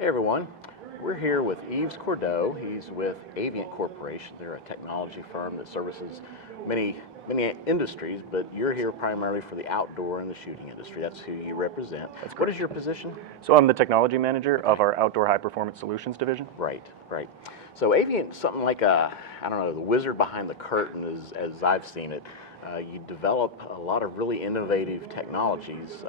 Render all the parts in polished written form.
Hey everyone, we're here with Yves Cordeau. He's with Avient Corporation. They're a technology firm that services many industries, but you're here primarily for the outdoor and the shooting industry. That's who you represent. That's correct. What is your position? So I'm the technology manager of our Outdoor High Performance Solutions division. Right. So Avient, something like I don't know, the wizard behind the curtain as I've seen it. You develop a lot of really innovative technologies,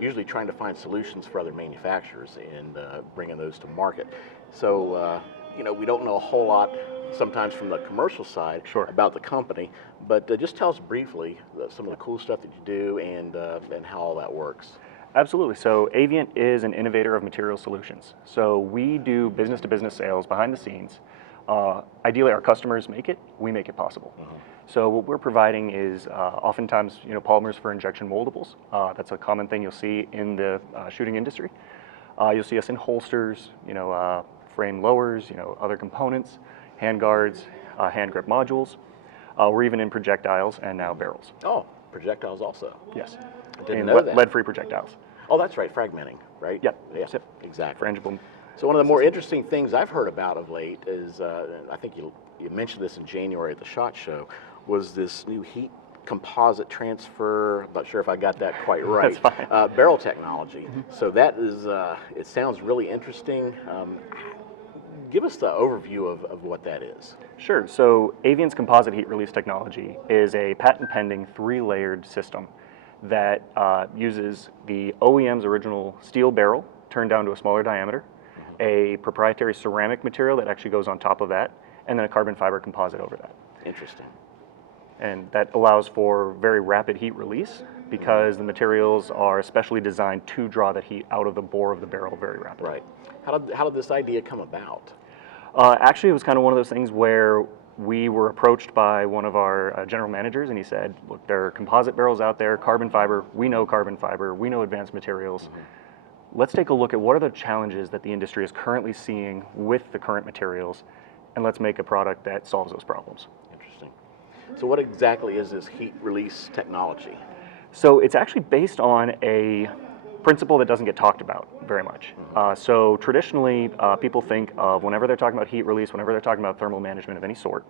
usually trying to find solutions for other manufacturers and bringing those to market. So, we don't know a whole lot sometimes from the commercial side about the company, but just tell us briefly some of the cool stuff that you do and how all that works. Absolutely. So Avient is an innovator of material solutions. So we do business-to-business sales behind the scenes. Ideally, our customers make it, we make it possible. So what we're providing is oftentimes, polymers for injection moldables. That's a common thing you'll see in the shooting industry. You'll see us in holsters, frame lowers, other components, hand guards, hand grip modules. We're even in projectiles and now barrels. Oh, projectiles also. Yes. I didn't know that. Lead-free projectiles. Oh, that's right, fragmenting, right? Yep. Yeah, exactly. Frangible. So one of the more interesting things I've heard about of late is, I think you mentioned this in January at the SHOT Show, was this new heat composite transfer. I'm not sure if I got that quite right. That's fine. Barrel technology. So that is, it sounds really interesting. Give us the overview of what that is. Sure. So Avient's composite heat release technology is a patent-pending 3-layered system that uses the OEM's original steel barrel turned down to a smaller diameter, a proprietary ceramic material that actually goes on top of that, and then a carbon fiber composite over that. Interesting. And that allows for very rapid heat release because the materials are specially designed to draw that heat out of the bore of the barrel very rapidly. Right. How did this idea come about? Actually, it was kind of one of those things where we were approached by one of our general managers, and he said, look, there are composite barrels out there, carbon fiber, we know advanced materials. Let's take a look at what are the challenges that the industry is currently seeing with the current materials, and let's make a product that solves those problems. Interesting. So what exactly is this heat release technology? So it's actually based on a principle that doesn't get talked about very much. So traditionally, people think of whenever they're talking about heat release, whenever they're talking about thermal management of any sort,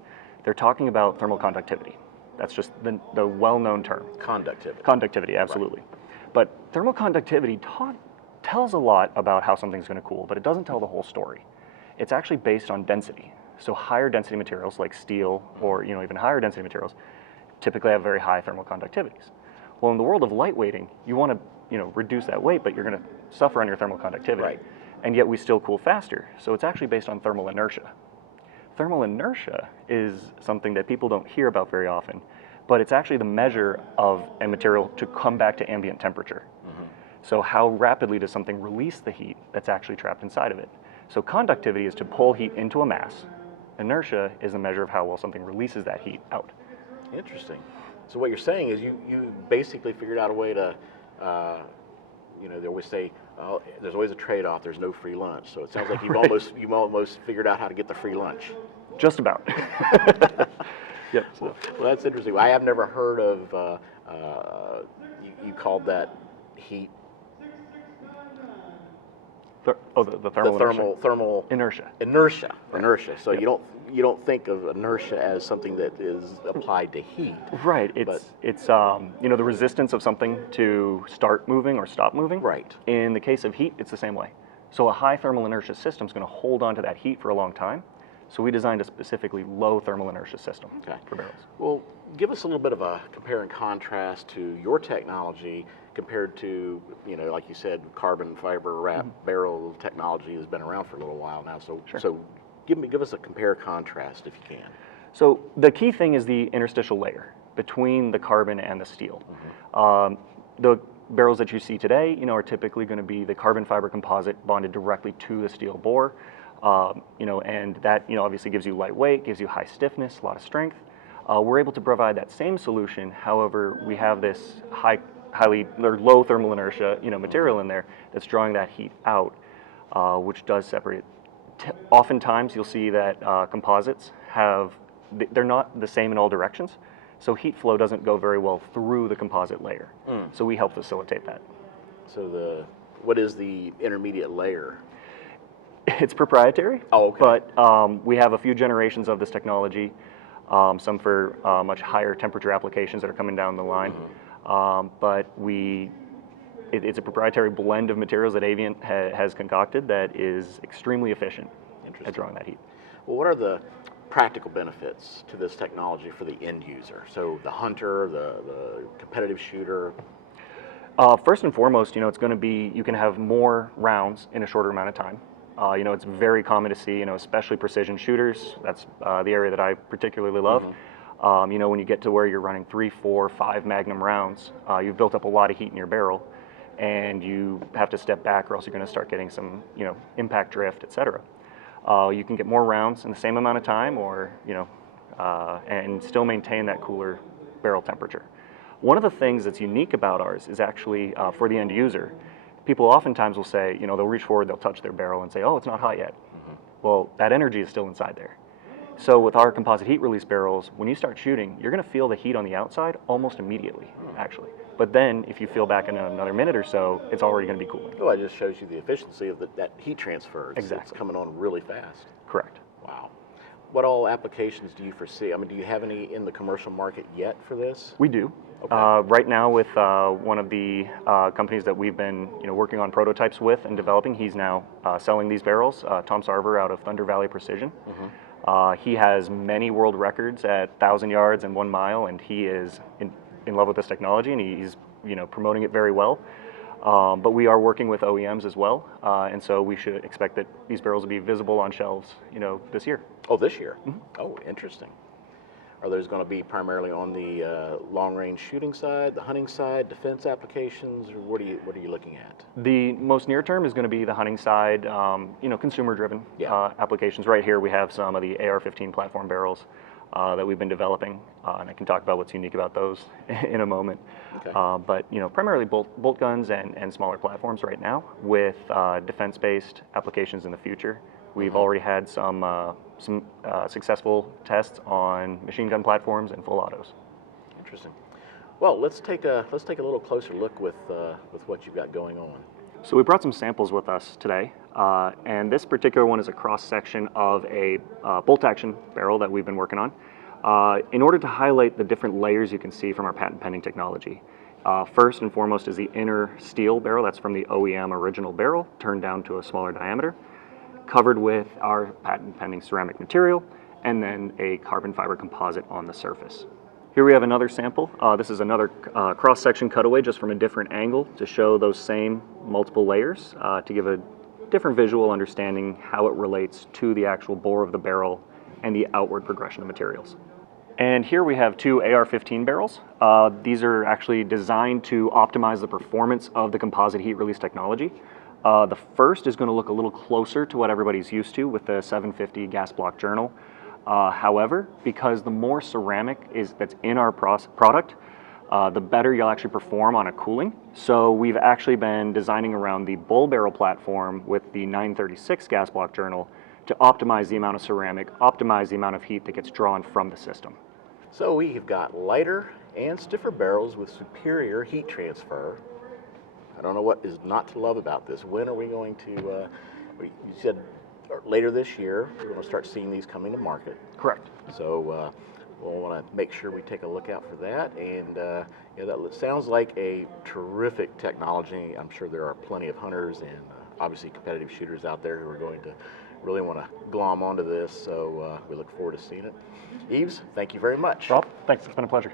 they're talking about thermal conductivity. That's just the well-known term. Conductivity. Conductivity, absolutely. Right. But thermal conductivity tells a lot about how something's going to cool, but it doesn't tell the whole story. It's actually based on density. So higher density materials like steel or even higher density materials typically have very high thermal conductivities. Well, in the world of lightweighting, you want to reduce that weight, but you're going to suffer on your thermal conductivity. Right. And yet we still cool faster. So it's actually based on thermal inertia. Thermal inertia is something that people don't hear about very often, but it's actually the measure of a material to come back to ambient temperature. So how rapidly does something release the heat that's actually trapped inside of it? So conductivity is to pull heat into a mass. Inertia is a measure of how well something releases that heat out. Interesting. So what you're saying is you basically figured out a way to, they always say, oh, there's always a trade-off. There's no free lunch. So it sounds like you've almost figured out how to get the free lunch. Just about. Yep. So. Well, that's interesting. I have never heard of. You called that heat. The thermal inertia. Inertia. Inertia. So yep. you don't think of inertia as something that is applied to heat. Right. It's the resistance of something to start moving or stop moving. Right. In the case of heat, it's the same way. So a high thermal inertia system is going to hold on to that heat for a long time. So we designed a specifically low thermal inertia system for barrels. Well, give us a little bit of a compare and contrast to your technology compared to, like you said, carbon fiber wrap barrel technology has been around for a little while now. So, so give us a compare contrast if you can. So the key thing is the interstitial layer between the carbon and the steel. The barrels that you see today, are typically going to be the carbon fiber composite bonded directly to the steel bore. And that, obviously gives you lightweight, gives you high stiffness, a lot of strength. We're able to provide that same solution. However, we have this low thermal inertia, material in there that's drawing that heat out, which does separate. Oftentimes, you'll see that composites they're not the same in all directions. So heat flow doesn't go very well through the composite layer. So we help facilitate that. So what is the intermediate layer? It's proprietary. Oh, okay. But we have a few generations of this technology, some for much higher temperature applications that are coming down the line. But it's a proprietary blend of materials that Avient has concocted that is extremely efficient at drawing that heat. Well, what are the practical benefits to this technology for the end user? So the hunter, the competitive shooter. First and foremost, it's going to be, you can have more rounds in a shorter amount of time. It's very common to see, especially precision shooters. That's the area that I particularly love. When you get to where you're running 3, 4, 5 Magnum rounds, you've built up a lot of heat in your barrel, and you have to step back, or else you're going to start getting some, impact drift, etc. You can get more rounds in the same amount of time, or and still maintain that cooler barrel temperature. One of the things that's unique about ours is actually for the end user. People oftentimes will say, they'll reach forward, they'll touch their barrel and say, oh, it's not hot yet. Well, that energy is still inside there. So with our composite heat release barrels, when you start shooting, you're going to feel the heat on the outside almost immediately, actually. But then if you feel back in another minute or so, it's already going to be cooling. Oh, it just shows you the efficiency of that heat transfer. Exactly. It's coming on really fast. Correct. Wow. What all applications do you foresee? I mean, do you have any in the commercial market yet for this? We do. Okay. Right now with one of the companies that we've been working on prototypes with and developing, he's now selling these barrels, Tom Sarver out of Thunder Valley Precision. He has many world records at 1,000 yards and 1 mile, and he is in love with this technology, and he's promoting it very well. But we are working with OEMs as well, and so we should expect that these barrels will be visible on shelves this year. Oh, this year? Oh, interesting. Are those going to be primarily on the long-range shooting side, the hunting side, defense applications, or what are you looking at? The most near term is going to be the hunting side, consumer-driven applications. Right here we have some of the AR-15 platform barrels that we've been developing, and I can talk about what's unique about those in a moment. Okay. But primarily bolt guns and smaller platforms right now, with defense-based applications in the future. We've already had some successful tests on machine gun platforms and full autos. Interesting. Well, let's take a little closer look with what you've got going on. So we brought some samples with us today, and this particular one is a cross section of a bolt action barrel that we've been working on. In order to highlight the different layers you can see from our patent pending technology. First and foremost is the inner steel barrel. That's from the OEM original barrel, turned down to a smaller diameter, covered with our patent pending ceramic material, and then a carbon fiber composite on the surface. Here we have another sample. This is another cross-section cutaway, just from a different angle, to show those same multiple layers, to give a different visual understanding how it relates to the actual bore of the barrel and the outward progression of materials. And here we have 2 AR-15 barrels. These are actually designed to optimize the performance of the composite heat release technology. The first is going to look a little closer to what everybody's used to with the 750 gas block journal. However, because the more ceramic that's in our product, the better you'll actually perform on a cooling. So we've actually been designing around the bull barrel platform with the 936 gas block journal to optimize the amount of ceramic, optimize the amount of heat that gets drawn from the system. So we've got lighter and stiffer barrels with superior heat transfer. I don't know what is not to love about this. When are we going to, you said later this year, we're going to start seeing these coming to market. Correct. So we'll want to make sure we take a look out for that. And that sounds like a terrific technology. I'm sure there are plenty of hunters and obviously competitive shooters out there who are going to really want to glom onto this. So we look forward to seeing it. Yves, thank you very much. Rob, thanks. It's been a pleasure.